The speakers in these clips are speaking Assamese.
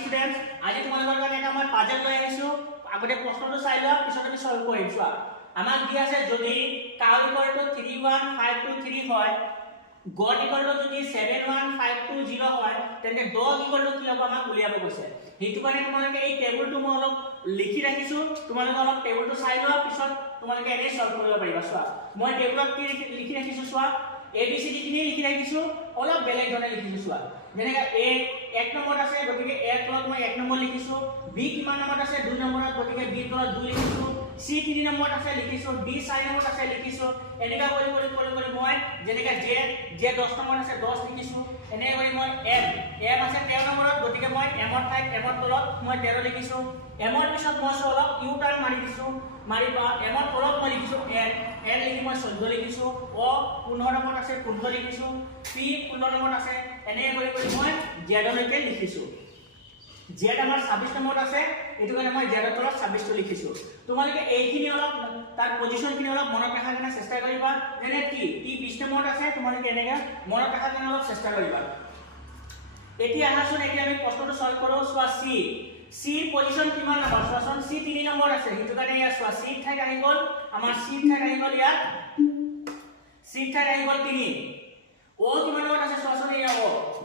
স্টুডেন্টস আজি তোমালোকৰ কাৰণে এটা মই পাজল লৈ আহিছো আগতে প্ৰশ্নটো চাই লোৱা পিছত আমি সলভ কৰিম চোৱা আমাক দি আছে যদি কাউ ইকুয়াল টু 31523 হয় গড ইকুয়াল টু যদি 71520 হয় তেন্তে ডগ ইকুয়াল টু কি হ'ব আমাক উলিয়াব কৈছে হেতু কাৰণে তোমালোকে এই টেবুলটো মই অলপ লিখি ৰাখিছো তোমালোকে অলপ টেবুলটো চাই লোৱা পিছত তোমালোকে এনে সলভ কৰিব পাৰিবা চোৱা মই টেবুলত কি লিখি ৰাখিছো চোৱা ABCD খিনি লিখি ৰাখিছো অলপ বেলেগ ধৰণে লিখিছো চোৱা যেনেকা A 1 নম্বৰ আছে গতিকে A তলত মই 1 নম্বৰ লিখিছো B কিমান নম্বৰত আছে 2 নম্বৰত গতিকে B তলত 2 লিখিছো C 3 নম্বৰত আছে লিখিছো D 4 নম্বৰত আছে লিখিছো এনেকা কৰি মই যেনেকা J 10 নম্বৰত আছে 10 লিখিছো এনেকা কৰি মই M আছে 13 নম্বৰত গতিকে মই M ৰ ঠাইত M ৰ তলত মই 13 লিখিছো M ৰ পিছত মই অলপ U টাৰ্ন মাৰি দিছো মাৰিবা M ৰ তলত মই লিখিছো N লিখি মই 14 লিখিছো O 15 নম্বৰত আছে 15 লিখিছো P 15 নম্বৰত আছে এনেকা কৰি মই Z লৈকে লিখিছো Z আমাৰ 26 নম্বৰত আছে এটো কাৰণে মই Z ৰ তলত 26 টো লিখিছো তোমালোকে এইখিনি অলপ তাৰ পজিশন খিনি অলপ মনত ৰাখাৰ কাৰণে চেষ্টা কৰিবা যেনে T 20 নম্বৰত আছে তোমালোকে এনেকা মনত ৰাখাৰ কাৰণে অলপ চেষ্টা কৰিবা এতিয়া আহাচোন এতিয়া আমি প্ৰশ্নটো সলভ কৰো সোৱা C ৰ পজিশন কিমান নম্বৰ সোৱাচোন C 3 নম্বৰ আছে হেতু কাৰণে ইয়া সোৱা C ঠাইত আহি গল আমাৰ C ঠাইত আহি গল ইয়াত C ঠাইত আহি গল 3 O কিমান নম্বৰ আছে সোৱাচোন ইয়া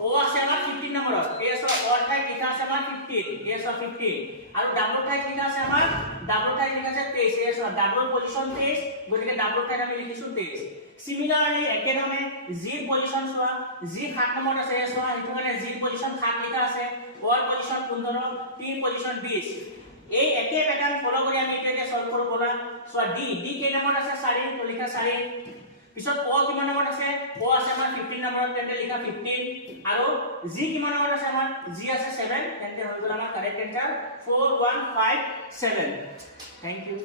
O আছে আমাৰ 15 নম্বৰত এই সোৱা O ঠাইত লিখা আছে আমাৰ 15 এই সোৱা 15 আৰু ডাবল ঠাইত লিখা আছে আমাৰ ডাবল ঠাইত লিখা আছে 23 এই সোৱা ডাবল পজিশন 23 গতিকে ডাবল ঠাইত আমি লিখিছো 23 সিমিলাৰলি একেদৰে G পজিশন সোৱা G 7 নম্বৰত আছে এই সোৱা হেতু কাৰণে G পজিশন 7 লিখা আছে O পজিশন 15 T পজিশন 20 এই একে প্যাটার্ন ফলো কৰি আমি এটাকে সলভ কৰিব বলা সোৱা D কে নম্বৰত আছে 4 তো লিখা 4 পিছত O কিমান নম্বৰত আছে O আছে আমাৰ 15 নম্বৰত তেন্তে লিখা 15 আৰু G কিমান নম্বৰত আছে আমাৰ G আছে 7 তেন্তে হৈ গল আমাৰ কাৰেক্ট এনসাৰ 4157 থ্যাংক ইউ